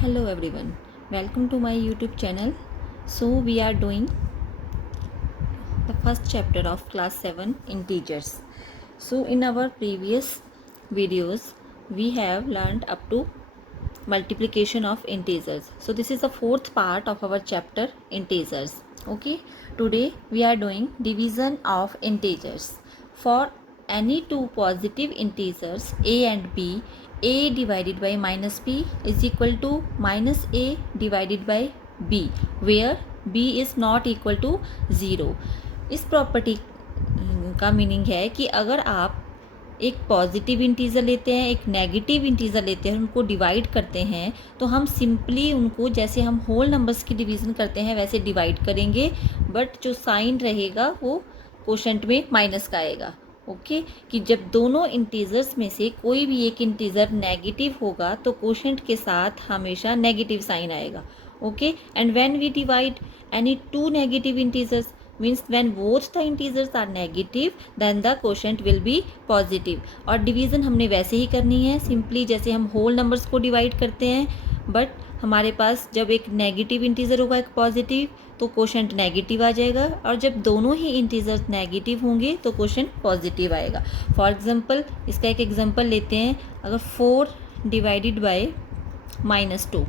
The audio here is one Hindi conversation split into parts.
Hello everyone, welcome to my YouTube channel. So we are doing the first chapter of class 7 integers. So in our previous videos we have learned up to multiplication of integers. So this is the fourth part of our chapter integers. Okay, today we are doing division of integers. For any two positive integers a and b, a divided by minus b is equal to minus a divided by b, where b is not equal to 0. इस प्रॉपर्टी का मीनिंग है कि अगर आप एक पॉजिटिव इंटीज़र लेते हैं, एक नेगेटिव इंटीज़र लेते हैं, उनको डिवाइड करते हैं, तो हम सिंपली उनको जैसे हम होल नंबर्स की डिवीज़न करते हैं वैसे डिवाइड करेंगे, बट जो साइन रहेगा वो कोशेंट में माइनस का आएगा. ओके कि जब दोनों इंटीजर्स में से कोई भी एक इंटीजर नेगेटिव होगा तो कोशेंट के साथ हमेशा नेगेटिव साइन आएगा. Okay and when we divide any two negative integers means when both the integers are negative then the quotient will be positive. और डिवीज़न हमने वैसे ही करनी है सिंपली जैसे हम होल नंबर्स को डिवाइड करते हैं, बट हमारे पास जब एक नेगेटिव इंटीजर होगा एक पॉजिटिव तो क्वोशेंट नेगेटिव आ जाएगा, और जब दोनों ही इंटीजर्स नेगेटिव होंगे तो क्वोशेंट पॉजिटिव आएगा. फॉर एग्जांपल इसका एक एग्जांपल लेते हैं. अगर 4 डिवाइडेड बाय -2.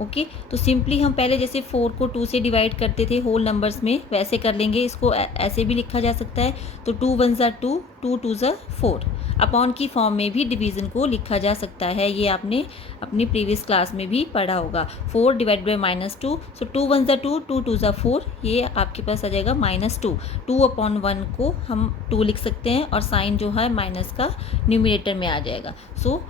ओके तो सिंपली हम पहले जैसे 4 को 2 से डिवाइड करते थे होल नंबर्स में वैसे कर लेंगे. इसको ऐसे भी लिखा जा सकता है. तो 2 1 ज़ा 2, 2 2 ज़ा 4 अपॉन की फॉर्म में भी डिवीज़न को लिखा जा सकता है. ये आपने अपनी प्रीवियस क्लास में भी पढ़ा होगा. 4 डिवाइड बाई -2, सो 2 1 ज़ा 2, 2 2 ज़ा 4, ये आपके पास आ जाएगा -2. 2 अपॉन 1 को हम 2 लिख सकते हैं और साइन जो है माइनस का न्यूमिनेटर में आ जाएगा. सो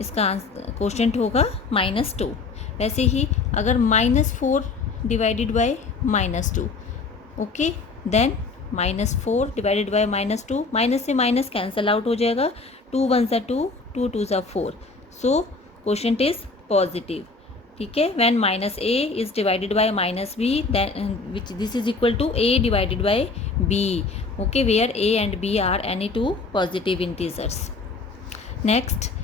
इसका क्वोशेंट होगा -2. वैसे ही अगर -4 divided by -2, okay then -4 divided by -2, minus से माइनस कैंसल आउट हो जाएगा. 2 1 ज़ा 2, 2 2 ज़ा 4, सो क्वोशेंट इज पॉजिटिव. ठीक है. When -a is divided by -b then which this is equal to a divided by b. Okay where a and b are any two positive integers. Next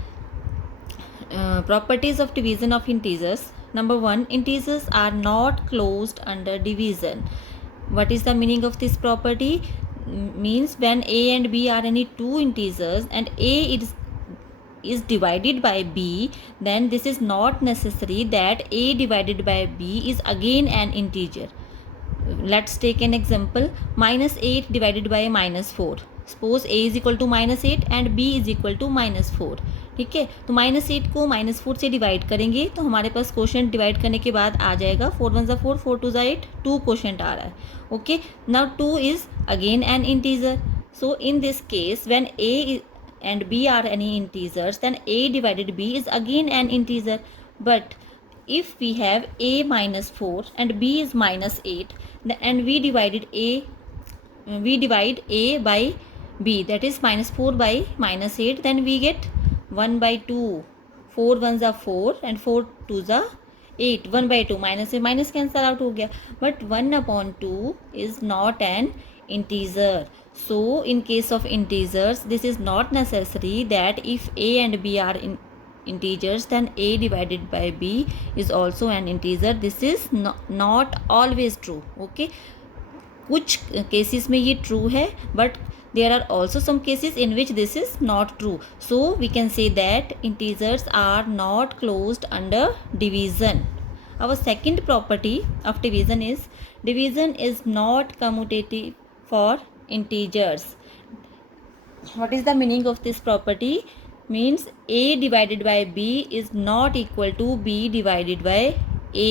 properties of division of integers. Number 1, integers are not closed under division. What is the meaning of this property? Means when a and b are any two integers and a is divided by b, then this is not necessary that a divided by b is again an integer. Let's take an example. -8 divided by -4. Suppose a is equal to -8 and b is equal to -4. ठीक है. तो -8 को -4 से डिवाइड करेंगे तो हमारे पास क्वोशेंट डिवाइड करने के बाद आ जाएगा 4 1 ज़ा 4, 4 2 ज़ा 8, 2 क्वोशेंट आ रहा है. Okay now 2 is again an integer. So in this case when a and b are any integers then a divided b is again an integer. But if we have a -4 and b is -8 and we divide a by b, that is -4 by -8, then we get 1 by 2. 4 1 ज़ा 4 and 4 2 ज़ा 8. 1 by 2 माइनस से माइनस कैंसल आउट हो गया. But 1/2 is not an integer. So in case of integers this is not necessary that if a and b are integers then a divided by b is also an integer. This is not always true. Okay कुछ केसेस में ये ट्रू है but there are also some cases in which this is not true. So we can say that integers are not closed under division. Our second property of division is not commutative for integers. What is the meaning of this property? Means a divided by b is not equal to b divided by a.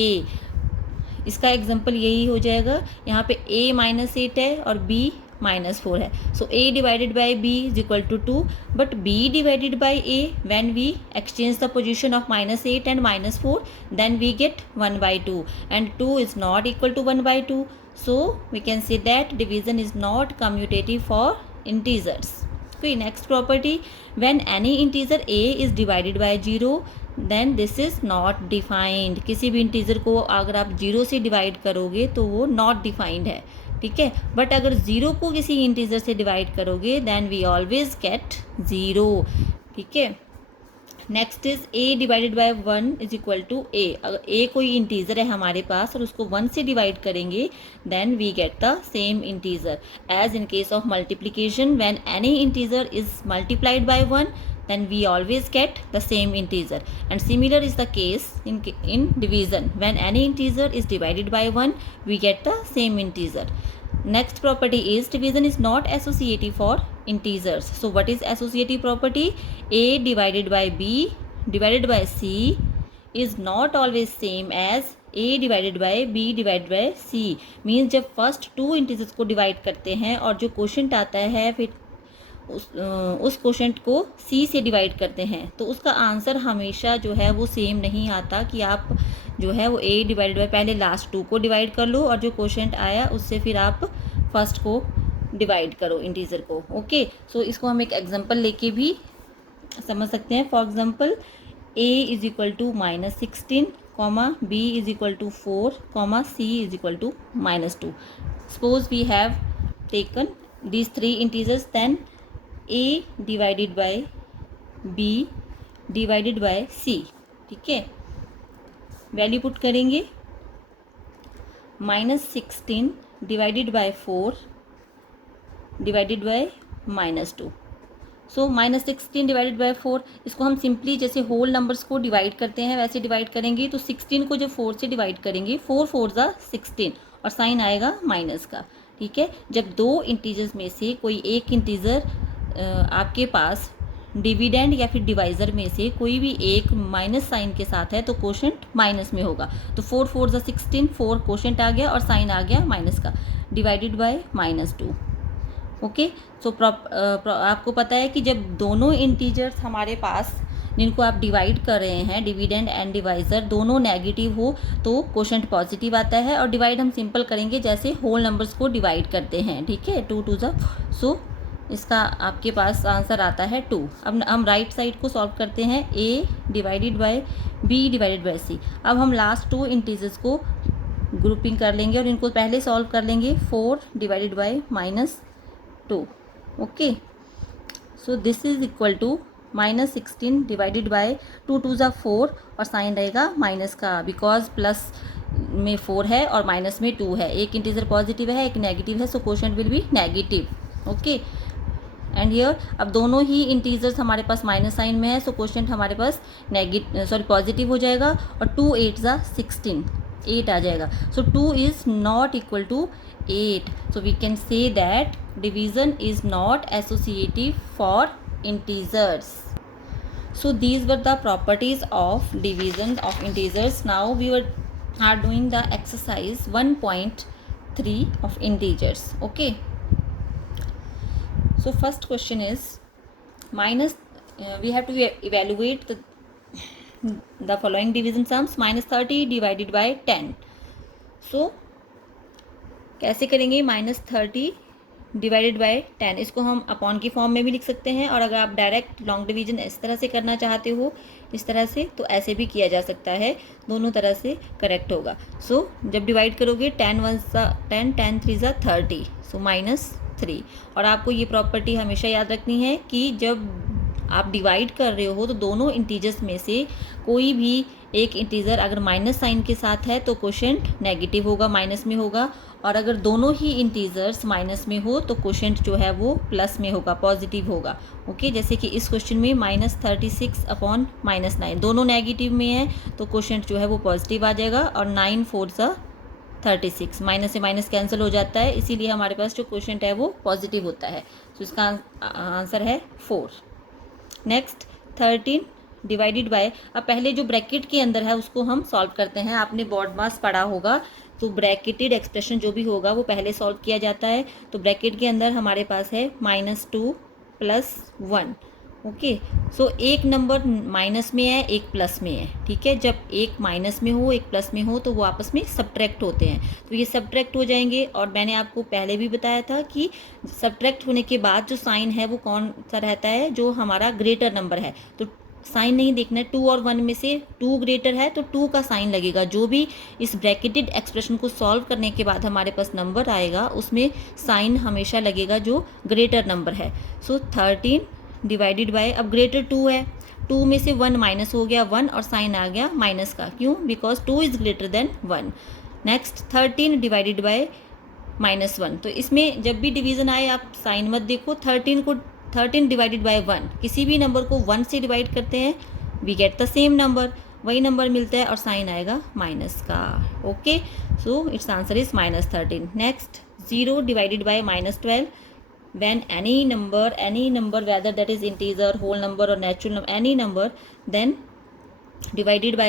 इसका एग्जाम्पल यही हो जाएगा. यहाँ पे a -8 है और b -4 है. So a divided by b is equal to 2, but b divided by a when we exchange the position of -8 and -4 then we get 1/2 and 2 is not equal to 1/2. So we can say that division is not commutative for integers. Okay, next property, when any integer a is divided by 0 then this is not defined. किसी भी इंटीजर को अगर आप 0 से डिवाइड करोगे तो वो नॉट डिफाइंड है. ठीक है. बट अगर 0 को किसी इंटीजर से डिवाइड करोगे देन वी ऑलवेज गेट 0. ठीक है. Next is a divided by 1 is equal to a। अगर a कोई इंटीजर है हमारे पास और उसको 1 से डिवाइड करेंगे then we get the same integer. As in case of multiplication when any integer is multiplied by 1 then we always get the same integer, and similar is the case in division. When any integer is divided by 1 we get the same integer. Next property is division is not associative for integers. So what is associative property? A divided by b divided by c is not always same as a divided by b divided by c। Means जब फर्स्ट टू इंटीजर्स को डिवाइड करते हैं और जो क्वोशंट आता है फिर उस क्वोशंट को c से डिवाइड करते हैं तो उसका आंसर हमेशा जो है वो सेम नहीं आता कि आप जो है वो a डिवाइडेड बाय पहले लास्ट टू को डिवाइड कर लो और जो क्वोशंट आया उससे फिर आप फर्स्ट को डिवाइड करो इंटीजर को। ओके, सो इसको हम एक एग्जांपल लेके भी समझ सकते हैं। For example a is equal to -16 comma b is equal to 4 comma c is equal to -2। Suppose we have taken these three integers, then a divided by b divided by c। ठीक है, वैल्यू पुट करेंगे -16 divided by 4 divided by -2। So -16 divided by 4 इसको हम सिंपली जैसे होल नंबर्स को डिवाइड करते हैं वैसे डिवाइड करेंगे। तो 16 को जब 4 से डिवाइड करेंगे 4 4 ज़ा 16 और साइन आएगा माइनस का। ठीक है, जब दो इंटीजर्स में से कोई एक इंटीजर आपके पास डिविडेंड या फिर डिवाइज़र में से कोई भी एक माइनस साइन के साथ है तो क्वोशंट माइनस में होगा। तो 4 4 ज़ा 16, 4 क्वोशंट आ गया और साइन आ गया माइनस का, डिवाइडेड बाय -2। ओके, सो आपको पता है कि जब दोनों इंटीजर्स हमारे पास जिनको आप डिवाइड कर रहे हैं डिविडेंड एंड डिवाइज़र दोनों नेगेटिव हो तो क्वोशंट पॉजिटिव आता है। और डिवाइड हम सिंपल करेंगे जैसे होल नंबर्स को डिवाइड करते हैं। ठीक है, 2 2 ज़ा, सो इसका आपके पास आंसर आता है 2। अब हम राइट साइड को सॉल्व करते हैं a divided by b divided by c। अब हम लास्ट टू इंटीजर्स को ग्रुपिंग कर लेंगे और इनको पहले सॉल्व कर लेंगे 4 divided by -2। Okay, so this is equal to -16 divided by 2 2 ज़ा 4 और साइन रहेगा माइनस का बिकॉज प्लस में 4 है और माइनस में 2 है। एक इंटीजर पॉजिटिव है एक नेगेटिव है, so quotient will be negative. Okay, and here अब दोनों ही इंटीजर्स हमारे पास माइनस साइन में है सो क्वोशंट हमारे पास पॉजिटिव हो जाएगा और 2 8 ज़ा 16 8 आ जाएगा। So 2 is not equal to 8, so we can say that division is not associative for integers. So these were the properties of division of integers. Now we are doing the exercise 1.3 of integers. Okay, so first question is we have to evaluate the following division sums. -30 divided by 10. So कैसे करेंगे? -30 डिवाइडेड बाय 10 इसको हम अपॉन की फॉर्म में भी लिख सकते हैं और अगर आप डायरेक्ट लॉन्ग डिवीजन इस तरह से करना चाहते हो इस तरह से तो ऐसे भी किया जा सकता है, दोनों तरह से करेक्ट होगा। सो जब डिवाइड करोगे 10 1 ज़ा 10 10 3 ज़ा 30, सो -3। और आपको ये प्रॉपर्टी हमेशा याद रखनी है कि जब आप डिवाइड कर रहे हो तो दोनों इंटीजर्स में से कोई भी एक इंटीजर अगर माइनस साइन के साथ है तो क्वोशंट नेगेटिव होगा, माइनस में होगा। और अगर दोनों ही इंटीजर्स माइनस में हो तो क्वोशंट जो है वो प्लस में होगा, पॉजिटिव होगा। ओके, जैसे कि इस क्वेश्चन में -36 अपॉन -9 दोनों नेगेटिव में है तो क्वोशंट जो है वो पॉजिटिव आ जाएगा और 9 4 ज़ा 36, माइनस से माइनस कैंसिल हो जाता है, इसीलिए हमारे पास जो क्वोशंट है वो पॉजिटिव होता है। तो इसका आंसर है 4। नेक्स्ट 13 डिवाइडेड बाय, अब पहले जो ब्रैकेट के अंदर है उसको हम सॉल्व करते हैं। आपने बॉड मास पढ़ा होगा तो ब्रैकेटेड एक्सप्रेशन जो भी होगा वो पहले सॉल्व किया जाता है। तो ब्रैकेट के अंदर हमारे पास है -2 + 1। ओके, सो एक नंबर माइनस में है एक प्लस में है। ठीक है, जब एक माइनस में हो एक प्लस में हो तो वो आपस में सब्ट्रैक्ट होते हैं, तो ये सब्ट्रैक्ट हो जाएंगे। और मैंने आपको पहले भी बताया था कि सब्ट्रैक्ट होने के बाद जो साइन है वो कौन सा रहता है, जो हमारा ग्रेटर नंबर है। तो साइन नहीं देखना है, 2 और 1 में से 2 ग्रेटर है तो 2 का साइन लगेगा। जो भी इस ब्रैकेटेड एक्सप्रेशन को सॉल्व करने के बाद हमारे पास नंबर आएगा उसमें साइन हमेशा लगेगा जो ग्रेटर नंबर है। सो 13 डिवाइडेड बाय, अब ग्रेटर 2 है 2 में से 1 माइनस हो गया 1 और साइन आ गया माइनस का, क्यों? Because 2 is greater than 1। Next 13 divided by -1। तो इसमें जब भी डिवीजन आए आप साइन मत देखो, 13 डिवाइडेड बाय 1, किसी भी नंबर को 1 से डिवाइड करते हैं we get the same number, वही नंबर मिलता है और साइन आएगा माइनस का। Okay, so it's answer is -13। Next 0 divided by -12, when any number whether that is integer, whole number or natural number, any number, then divided by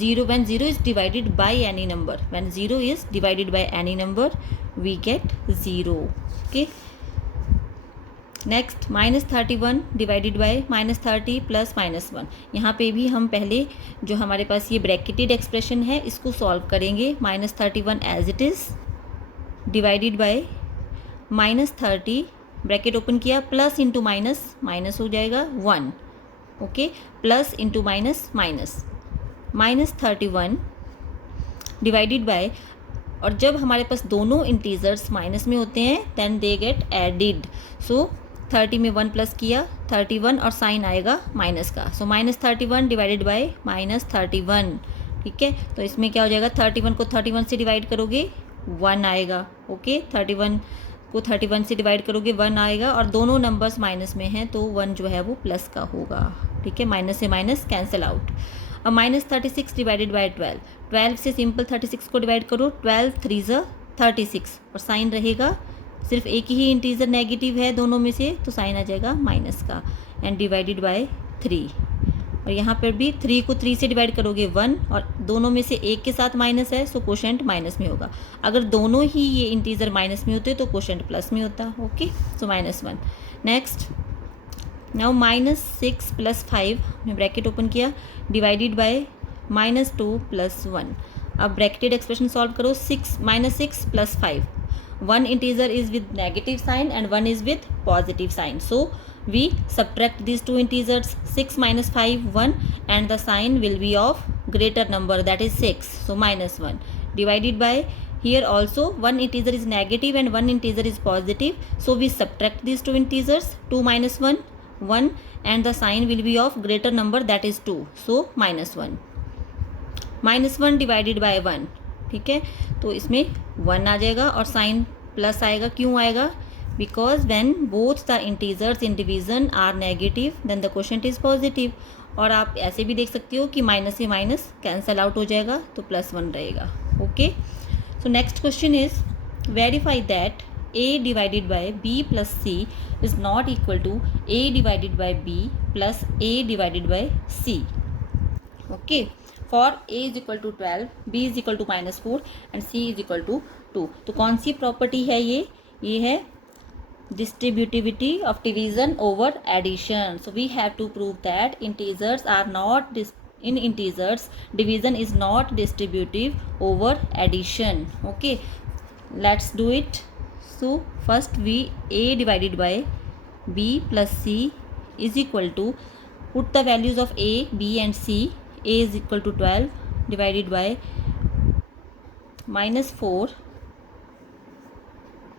0, when 0 is divided by any number, when 0 is divided by any number we get 0। okay, next -31 divided by -30 plus -1। यहाँ पे भी हम पहले जो हमारे पास ये ब्रैकेटेड एक्सप्रेशन है इसको सॉल्व करेंगे। -31 as it is divided by -30, bracket open किया, प्लस इंटू माइनस, माइनस हो जाएगा 1। Okay, plus into minus minus, -31 divided by, और जब हमारे पास दोनों इंटीजर्स माइनस में होते हैं देन दे गेट एडिड। सो 30 में 1 प्लस किया 31 और साइन आएगा माइनस का। सो -31 डिवाइडेड बाय -31। ठीक है, तो इसमें क्या हो जाएगा, 31 को 31 से डिवाइड करोगे 1 आएगा। ओके, 31 को 31 से डिवाइड करोगे 1 आएगा, और दोनों नंबर्स माइनस में हैं तो 1 जो है वो प्लस का होगा। ठीक है, माइनस से माइनस कैंसिल आउट। अब -36 डिवाइडेड बाय 12, 12 से सिंपल 36 को डिवाइड करो, 12 3 ज़ 36 और साइन रहेगा, सिर्फ एक ही इंटीजर नेगेटिव है दोनों में से तो साइन आ जाएगा माइनस का, एंड डिवाइडेड बाय 3। और यहाँ पर भी 3 को 3 से डिवाइड करोगे 1, और दोनों में से एक के साथ माइनस है सो कोशेंट माइनस में होगा। अगर दोनों ही ये इंटीजर माइनस में होते तो कोशेंट प्लस में होता। ओके, सो -1। नेक्स्ट नाउ -6 प्लस 5, हमने ब्रैकेट ओपन किया, डिवाइडेड बाय -2 प्लस 1। अब ब्रैकेटेड एक्सप्रेशन सॉल्व करो, -6 plus 5, one integer is with negative sign and one is with positive sign, so we subtract these two integers, 6 minus 5 1, and the sign will be of greater number, that is 6, so -1 divided by, here also one integer is negative and one integer is positive, so we subtract these two integers, 2 minus 1 1, and the sign will be of greater number, that is 2, so -1 -1 divided by 1। ठीक है, तो इसमें 1 आ जाएगा और साइन प्लस आएगा, क्यों आएगा? Because when both the integers in division are negative then the quotient is positive. और आप ऐसे भी देख सकते हो कि माइनस से माइनस कैंसल आउट हो जाएगा तो +1 रहेगा। Okay, so next question is verify that a divided by b plus c is not equal to a divided by b plus a divided by c। Okay, for a is equal to 12, b is equal to -4 and c is equal to 2। तो कौन सी प्रॉपर्टी है ये है distributivity of division over addition। so we have to prove that integers are not in integers division is not distributive over addition। okay, let's do it। so first we a divided by b plus c is equal to, put the values of a, b and c। a is equal to 12 divided by -4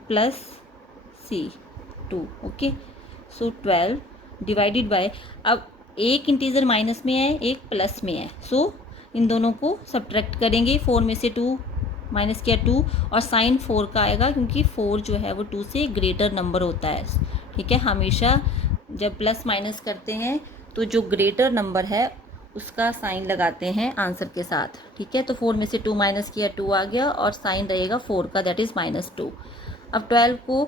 plus c 2। Okay, so 12 divided bye, अब एक इंटीजर माइनस में है एक प्लस में है, सो इन दोनों को सब्ट्रैक्ट करेंगे, 4 में से 2 माइनस किया 2 और साइन 4 का आएगा, क्योंकि 4 जो है वो 2 से ग्रेटर नंबर होता है। ठीक है, हमेशा जब प्लस माइनस करते हैं तो जो ग्रेटर नंबर है उसका साइन लगाते हैं आंसर के साथ। ठीक है, तो 4 में से 2 माइनस किया 2 आ गया और साइन रहेगा 4 का, दैट इज़ -2। अब 12 को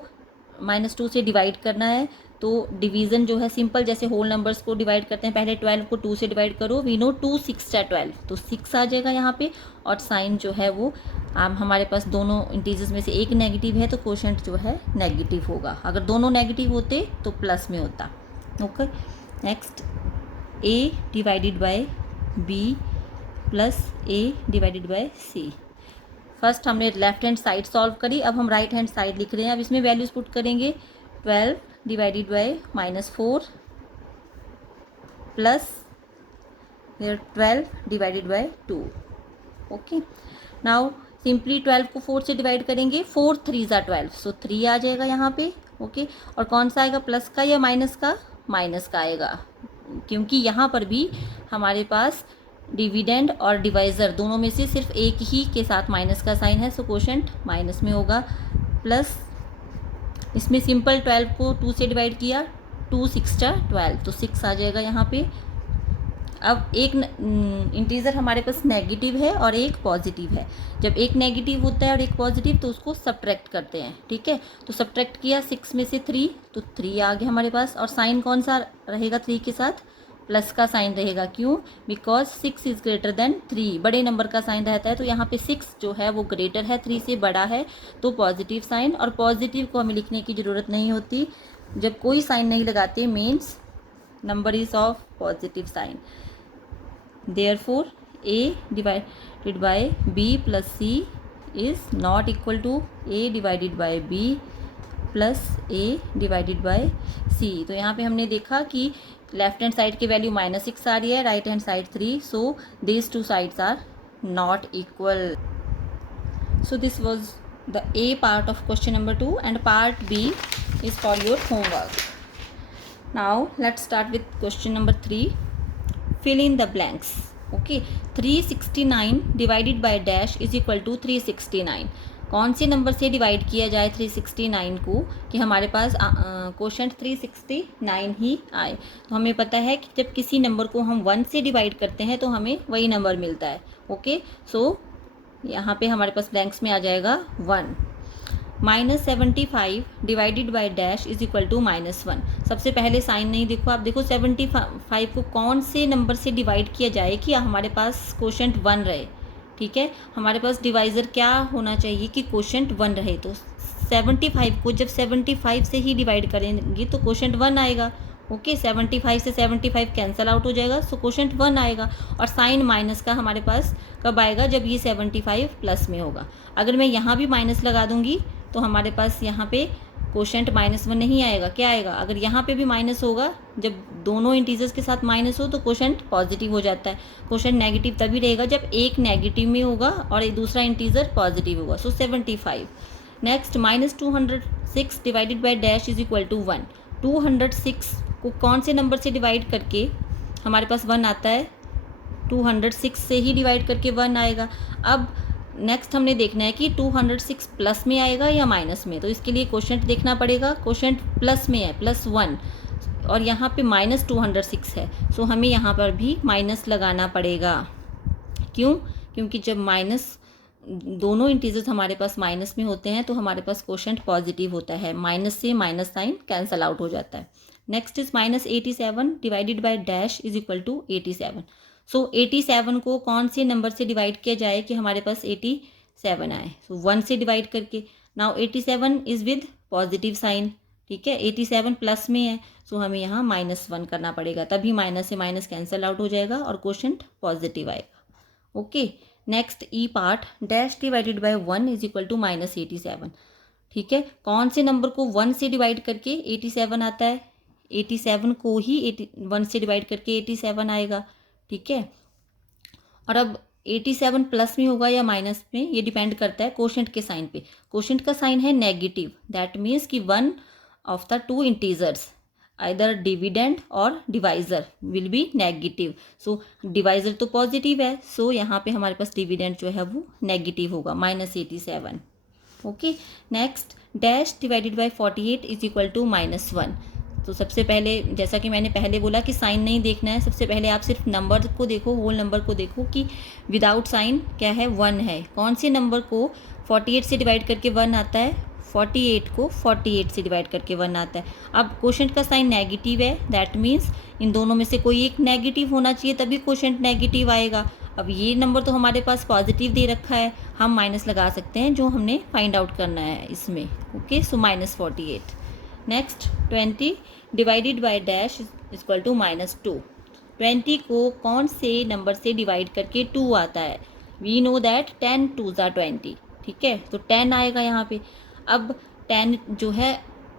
-2 से डिवाइड करना है, तो डिवीज़न जो है सिंपल, जैसे होल नंबर्स को डिवाइड करते हैं, पहले 12 को 2 से डिवाइड करो, वी नो 2 6 12, तो 6 आ जाएगा यहाँ पे, और साइन जो है वो हमारे पास दोनों इंटीजर्स में से एक नेगेटिव है तो कोशेंट जो है नेगेटिव होगा। अगर दोनों नेगेटिव होते तो प्लस में होता। Okay, next a divided by b plus a divided by c। First हमने लेफ्ट हैंड साइड सॉल्व करी, अब हम राइट हैंड साइड लिख रहे हैं। अब इसमें वैल्यूज पुट करेंगे, 12 divided by -4 plus 12 divided by 2। Okay, now simply 12 को 4 से डिवाइड करेंगे, 4 3 ज़ा 12, सो 3 आ जाएगा यहाँ पे। ओके, और कौन सा आएगा, प्लस का या माइनस का? माइनस का आएगा। क्योंकि यहाँ पर भी हमारे पास डिविडेंड और डिवाइज़र दोनों में से सिर्फ एक ही के साथ माइनस का साइन है, सो क्वोशंट माइनस में होगा। प्लस इसमें सिंपल 12 को 2 से डिवाइड किया, 2 6 12, तो 6 आ जाएगा यहाँ पे। अब एक इंटीजर हमारे पास नेगेटिव है और एक पॉजिटिव है। जब एक नेगेटिव होता है और एक पॉजिटिव तो उसको सब्ट्रैक्ट करते हैं, ठीक है। तो सब्ट्रैक्ट किया 6 में से 3, तो 3 आ गया हमारे पास। और साइन कौन सा रहेगा 3 के साथ? प्लस का साइन रहेगा। क्यों? बिकॉज 6 इज़ ग्रेटर देन 3, बड़े नंबर का साइन रहता है। तो यहाँ पे 6 जो है वो ग्रेटर है, 3 से बड़ा है, तो पॉजिटिव साइन। और पॉजिटिव को हमें लिखने की ज़रूरत नहीं होती, जब कोई साइन नहीं लगाते means number is of positive sign. Therefore, A divided by B plus C is not equal to A divided by B plus A divided by C। तो यहाँ पे हमने देखा कि लेफ्ट हैंड साइड की वैल्यू -6 आ रही है, right hand side 3, so these two sides are not equal। So this was the A part of question number 2 and part B is for your homework. Now let's start with question number 3. Fill in the blanks. Okay, 369 divided by dash is equal to 369। कौन से नंबर से डिवाइड किया जाए 369 को कि हमारे पास क्वोशंट 369 ही आए? तो हमें पता है कि जब किसी नंबर को हम 1 से डिवाइड करते हैं तो हमें वही नंबर मिलता है। ओके, सो यहाँ पे हमारे पास ब्लैंक्स में आ जाएगा 1। -75 divided by dash is equal to -1। सबसे पहले साइन नहीं देखो, आप देखो 75 को कौन से नंबर से डिवाइड किया जाए कि हमारे पास क्वोशंट 1 रहे, ठीक है। हमारे पास डिवाइज़र क्या होना चाहिए कि क्वोशंट 1 रहे। तो 75 को जब 75 से ही डिवाइड करेंगे तो क्वोशंट 1 आएगा। ओके, 75 से 75 कैंसिल आउट हो जाएगा, सो क्वोशंट 1 आएगा। और साइन माइनस का हमारे पास कब आएगा? जब ये 75 प्लस में होगा। अगर मैं यहाँ भी माइनस लगा दूंगी तो हमारे पास यहाँ पे क्वोशंट -1 नहीं आएगा। क्या आएगा? अगर यहाँ पे भी माइनस होगा, जब दोनों इंटीजर्स के साथ माइनस हो तो क्वोशंट पॉजिटिव हो जाता है। क्वोशंट नेगेटिव तभी रहेगा जब एक नेगेटिव में होगा और एक दूसरा इंटीजर पॉजिटिव होगा। So 75। Next, -206 divided by dash is equal to 1। 206 को कौन से नंबर से डिवाइड करके हमारे पास 1 आता है? 206 से ही डिवाइड करके 1 आएगा। अब नेक्स्ट हमने देखना है कि 206 प्लस में आएगा या माइनस में। तो इसके लिए क्वोशंट देखना पड़ेगा। क्वोशंट प्लस में है, +1, और यहाँ पे -206 है, सो हमें यहाँ पर भी माइनस लगाना पड़ेगा। क्यों? क्योंकि जब माइनस दोनों इंटीजर्स हमारे पास माइनस में होते हैं तो हमारे पास क्वोशंट पॉजिटिव होता है। माइनस से माइनस साइन कैंसल आउट हो जाता है। Next is -87 divided by dash is equal to 87। सो 87 को कौन से नंबर से डिवाइड किया जाए कि हमारे पास 87 आए? सो 1 से डिवाइड करके। Now 87 is with positive sign, ठीक है। 87 प्लस में है, सो हमें यहाँ -1 करना पड़ेगा, तभी माइनस से माइनस कैंसिल आउट हो जाएगा और क्वोशंट पॉजिटिव आएगा। Okay, next E part, dash divided by 1 is equal to -87, ठीक है। कौन से नंबर को 1 से डिवाइड करके 87 आता है? 87 को ही 1 से डिवाइड करके 87 आएगा, ठीक है। और अब 87 प्लस में होगा या माइनस में, ये डिपेंड करता है क्वोशंट के साइन पे। क्वोशंट का साइन है नेगेटिव, दैट मीन्स कि 1 of the 2 integers either dividend और divisor will be negative. So divisor तो पॉजिटिव है, सो यहाँ पे हमारे पास डिविडेंड जो है वो नेगेटिव होगा, -87। Okay, next, dash divided by 48 is equal to -1। तो सबसे पहले, जैसा कि मैंने पहले बोला कि साइन नहीं देखना है, सबसे पहले आप सिर्फ नंबर को देखो, होल नंबर को देखो कि विदाउट साइन क्या है, 1 है। कौन से नंबर को 48 से डिवाइड करके 1 आता है? 48 को 48 से डिवाइड करके 1 आता है। अब क्वोशंट का साइन नेगेटिव है, दैट मीन्स इन दोनों में से कोई एक नेगेटिव होना चाहिए तभी क्वोशंट नेगेटिव आएगा। अब ये नंबर तो हमारे पास पॉजिटिव दे रखा है, हम माइनस लगा सकते हैं जो हमने फाइंड आउट करना है इसमें। Okay, so -48। Next, 20 divided by dash is equal to -2। 20 को कौन से नंबर से डिवाइड करके 2 आता है? We know that 10 2s are 20, ठीक है। तो 10 आएगा यहाँ पे। अब 10 जो है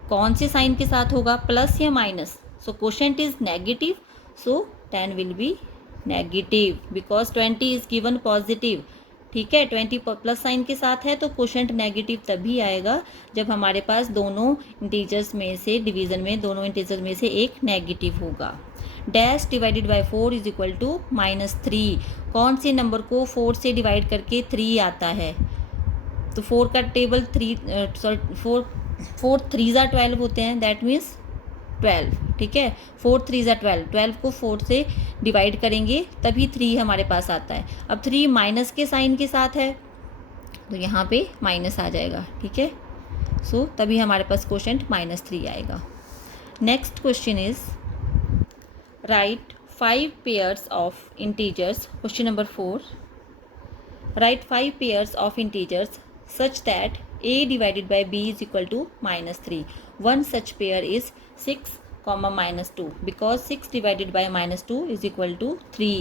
कौन से साइन के साथ होगा, प्लस या minus? So quotient is negative, so 10 will be negative because 20 is given positive, ठीक है, 20 प्लस साइन के साथ है तो क्वोशंट नेगेटिव तभी आएगा जब हमारे पास दोनों इंटीजर्स में से डिवीजन में दोनों इंटीजर्स में से एक नेगेटिव होगा। Dash divided by 4 is equal to -3। कौन से नंबर को 4 से डिवाइड करके 3 आता है? तो 4 का टेबल 4 3 12 होते हैं, दैट मीन्स 12। ठीक है, 4 3 12, 12 को 4 से डिवाइड करेंगे तभी 3 हमारे पास आता है। अब 3 माइनस के साइन के साथ है तो यहाँ पे माइनस आ जाएगा। ठीक है, सो तभी हमारे पास क्वोशंट -3 आएगा। Next question is right 5 pairs of integers. Question number 4, right 5 pairs of integers such that a divided by b is equal to -3. One such pair is 6, -2 because 6 divided by -2 is equal to 3.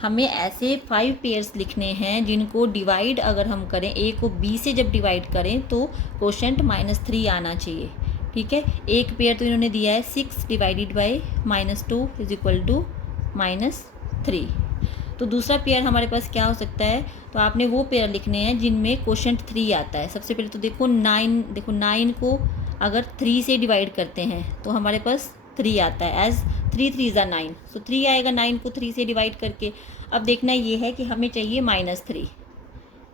हमें ऐसे 5 पेयर्स लिखने हैं जिनको डिवाइड अगर हम करें, a को b से जब डिवाइड करें तो क्वोशंट -3 आना चाहिए। ठीक है, एक पेयर तो इन्होंने दिया है 6 divided by -2 is equal to -3। तो दूसरा पेयर हमारे पास क्या हो सकता है? तो आपने वो पेयर लिखने हैं जिनमें क्वोशंट 3 आता है। सबसे पहले तो देखो 9 को अगर 3 से डिवाइड करते हैं तो हमारे पास 3 आता है, एज 3 3 ज़ा 9, सो 3 आएगा 9 को 3 से डिवाइड करके। अब देखना ये है कि हमें चाहिए -3।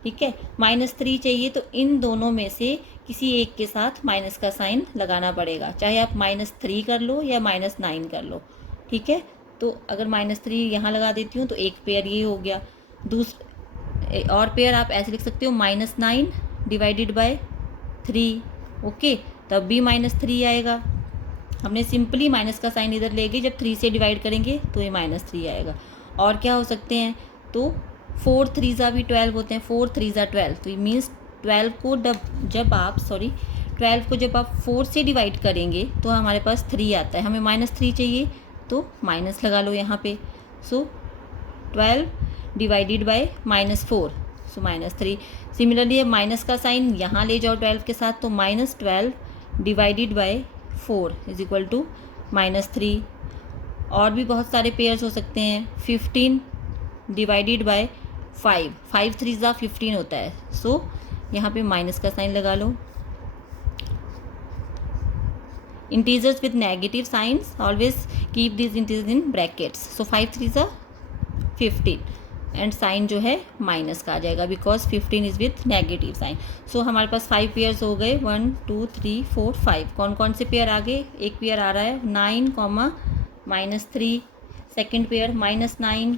ठीक है, -3 चाहिए तो इन दोनों में से किसी एक के साथ माइनस का साइन लगाना पड़ेगा, चाहे आप -3 कर लो या -9 कर लो। ठीक है, तो अगर -3 यहाँ लगा देती हूँ तो एक पेयर ये हो गया। और पेयर आप ऐसे लिख सकते हो -9 डिवाइडेड बाय 3। ओके, तब भी -3 आएगा। हमने सिंपली माइनस का साइन इधर ले गए, जब 3 से डिवाइड करेंगे तो ये -3 आएगा। और क्या हो सकते हैं? तो 4 3 ज़ा भी 12 होते हैं, 4 3 ज़ा 12, तो ये मीन्स 12 को जब आप 4 से डिवाइड करेंगे तो हमारे पास 3 आता है। हमें -3 चाहिए तो माइनस लगा लो यहाँ पे। So 12 divided by -4, so -3। Similarly अब माइनस का साइन यहाँ ले जाओ 12 के साथ, तो -12 divided by 4 is equal to -3। और भी बहुत सारे पेयर्स हो सकते हैं। 15 डिवाइडेड बाय 5, 5 3 ज़ा 15 होता है, सो यहाँ पे माइनस का साइन लगा लो। Integers with negative signs, always keep these integers in brackets. So 5 3 ज़ा 15 एंड साइन जो है माइनस का आ जाएगा because 15 is with negative sign. So हमारे पास 5 पेयर्स हो गए, 1 2 3 4 5। कौन कौन से पेयर आगे? एक पेयर आ रहा है 9, -3, second pair -9,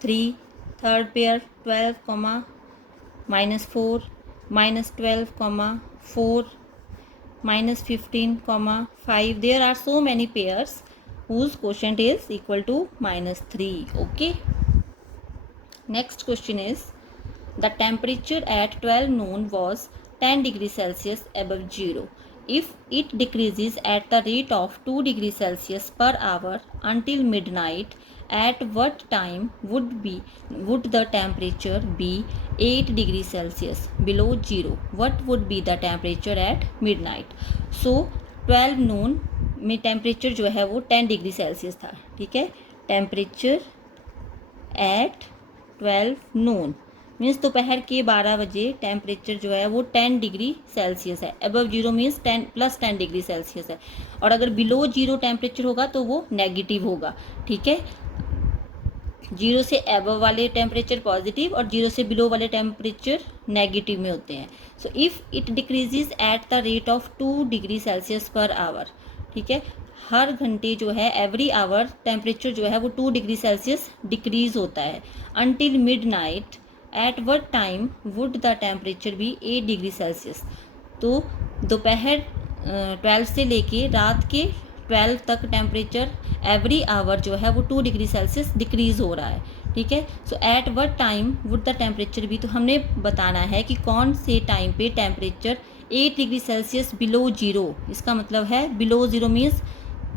-3, third pair 12, -4, -12, -4, -15, -5. There are so many pairs whose quotient is equal to -3. Okay. Next question is, the temperature at 12 noon was 10 degrees Celsius above 0. If it decreases at the rate of 2 degrees Celsius per hour until midnight, at what time would the temperature be 8 degrees Celsius below 0? What would be the temperature at midnight? So 12 noon में टेम्परेचर जो है वो 10 डिग्री सेल्सियस था। ठीक है, टेम्परेचर एट 12 नून मीन्स दोपहर के 12 बजे टेम्परेचर जो है वो 10 डिग्री सेल्सियस है। अबव 0 मीन्स 10 डिग्री सेल्सियस है। और अगर बिलो 0 टेम्परेचर होगा तो वो नेगेटिव होगा। ठीक है, 0 से अबव वाले टेम्परेचर पॉजिटिव और 0 से बिलो वाले टेम्परेचर नेगेटिव में होते हैं। So if it decreases at the rate of 2 degree Celsius per hour. ठीक है, हर घंटे जो है एवरी आवर टेम्परेचर जो है वो 2 डिग्री सेल्सियस डिक्रीज होता है। Until midnight at what time would the temperature be 8 degree Celsius. तो दोपहर 12 से लेके रात के 12 तक टेम्परेचर एवरी आवर जो है वो 2 डिग्री सेल्सियस डिक्रीज हो रहा है। ठीक है, so at what time would the temperature भी, तो हमने बताना है कि कौन से टाइम पे टेम्परेचर 8 डिग्री सेल्सियस बिलो 0। इसका मतलब है बिलो 0 मीन्स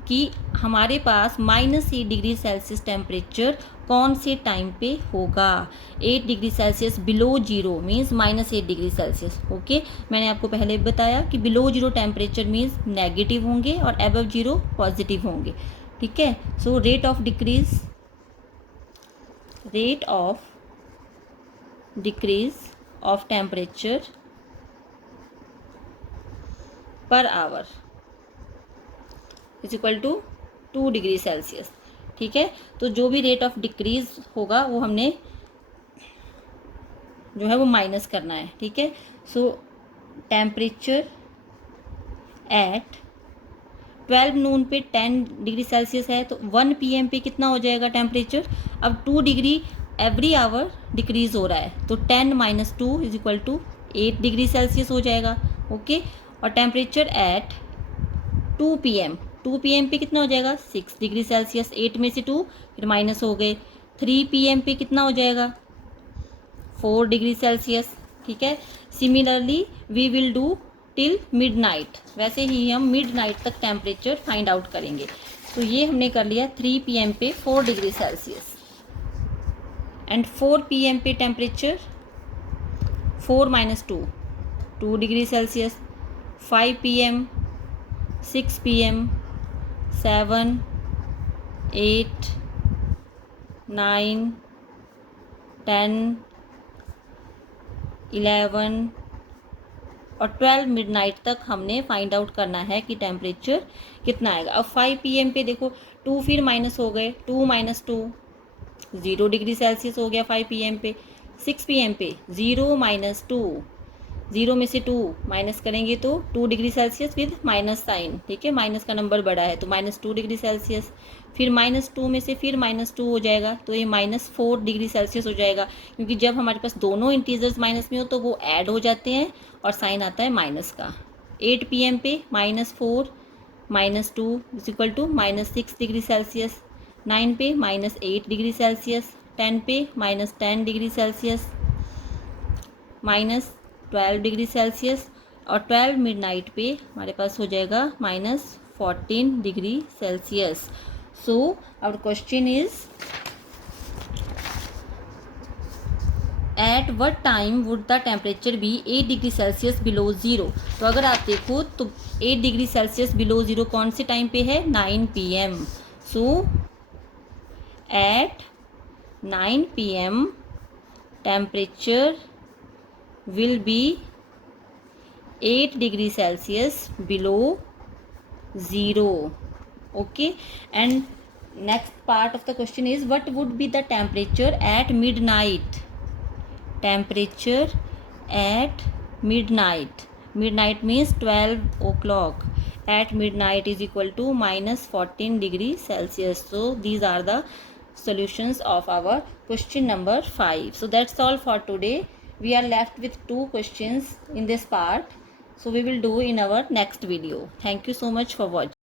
कि हमारे पास -8 डिग्री सेल्सियस टेम्परेचर कौन से टाइम पे होगा। 8 degree Celsius below 0 means -8 degree Celsius. Okay, मैंने आपको पहले बताया कि बिलो 0 टेम्परेचर मीन्स नेगेटिव होंगे और अबव 0 पॉजिटिव होंगे। ठीक है, so rate of decrease of temperature per hour is equal to 2 degree Celsius. ठीक है, तो जो भी रेट ऑफ डिक्रीज होगा वो हमने जो है वो माइनस करना है। ठीक है, सो टेम्परेचर एट 12 नून पे 10 डिग्री सेल्सियस है, तो 1 PM पे कितना हो जाएगा टेम्परेचर? अब 2 डिग्री एवरी आवर डिक्रीज हो रहा है, तो 10 minus 2 is equal to 8 degree Celsius हो जाएगा। ओके, और टेम्परेचर एट 2 PM, 2 PM पे कितना हो जाएगा? 6 डिग्री सेल्सियस। 8 में से 2 फिर माइनस हो गए। 3 PM पे कितना हो जाएगा? 4 डिग्री सेल्सियस। ठीक है, similarly we will do till midnight, वैसे ही हम मिडनाइट तक टेम्परेचर फाइंड आउट करेंगे। तो ये हमने कर लिया 3 PM पे 4 डिग्री सेल्सियस, एंड 4 PM पे temperature 4 minus 2 2 degree Celsius. 5 PM, 6 PM, 7, 8, 9, 10, 11 और 12 मिडनाइट तक हमने फाइंड आउट करना है कि टेम्परेचर कितना आएगा। अब 5 PM पे देखो 2 फिर माइनस हो गए, 2 माइनस 2 0 डिग्री सेल्सियस हो गया 5 PM पे। 6 PM पे 0 माइनस 2, 0 में से 2 माइनस करेंगे तो 2 degree Celsius with minus sign. ठीक है, माइनस का नंबर बड़ा है तो माइनस 2 डिग्री सेल्सियस। फिर माइनस 2 में से फिर माइनस 2 हो जाएगा, तो ये माइनस 4 डिग्री सेल्सियस हो जाएगा, क्योंकि जब हमारे पास दोनों इंटीजर्स माइनस में हो तो वो ऐड हो जाते हैं और साइन आता है माइनस का। 8 PM पे minus 4 minus 2 is equal to minus 6 degree Celsius. 9 पे माइनस 8 डिग्री सेल्सियस। 10 पे minus 10 degree Celsius, minus 12 degree Celsius, और 12 मिडनाइट पे हमारे पास हो जाएगा minus 14 degree Celsius. So our question is at what time would the temperature be 8 degree Celsius below zero. तो अगर आप देखो तो 8 डिग्री सेल्सियस बिलो ज़ीरो कौन से टाइम पे है? 9 PM। So at 9 PM temperature will be 8 degree Celsius below zero. Okay, and next part of the question is what would be the temperature at midnight? Temperature at midnight. Midnight means 12 o'clock. At midnight is equal to minus 14 degree Celsius. So these are the solutions of our question number 5. So that's all for today. We are left with 2 questions in this part, so we will do in our next video. Thank you so much for watching.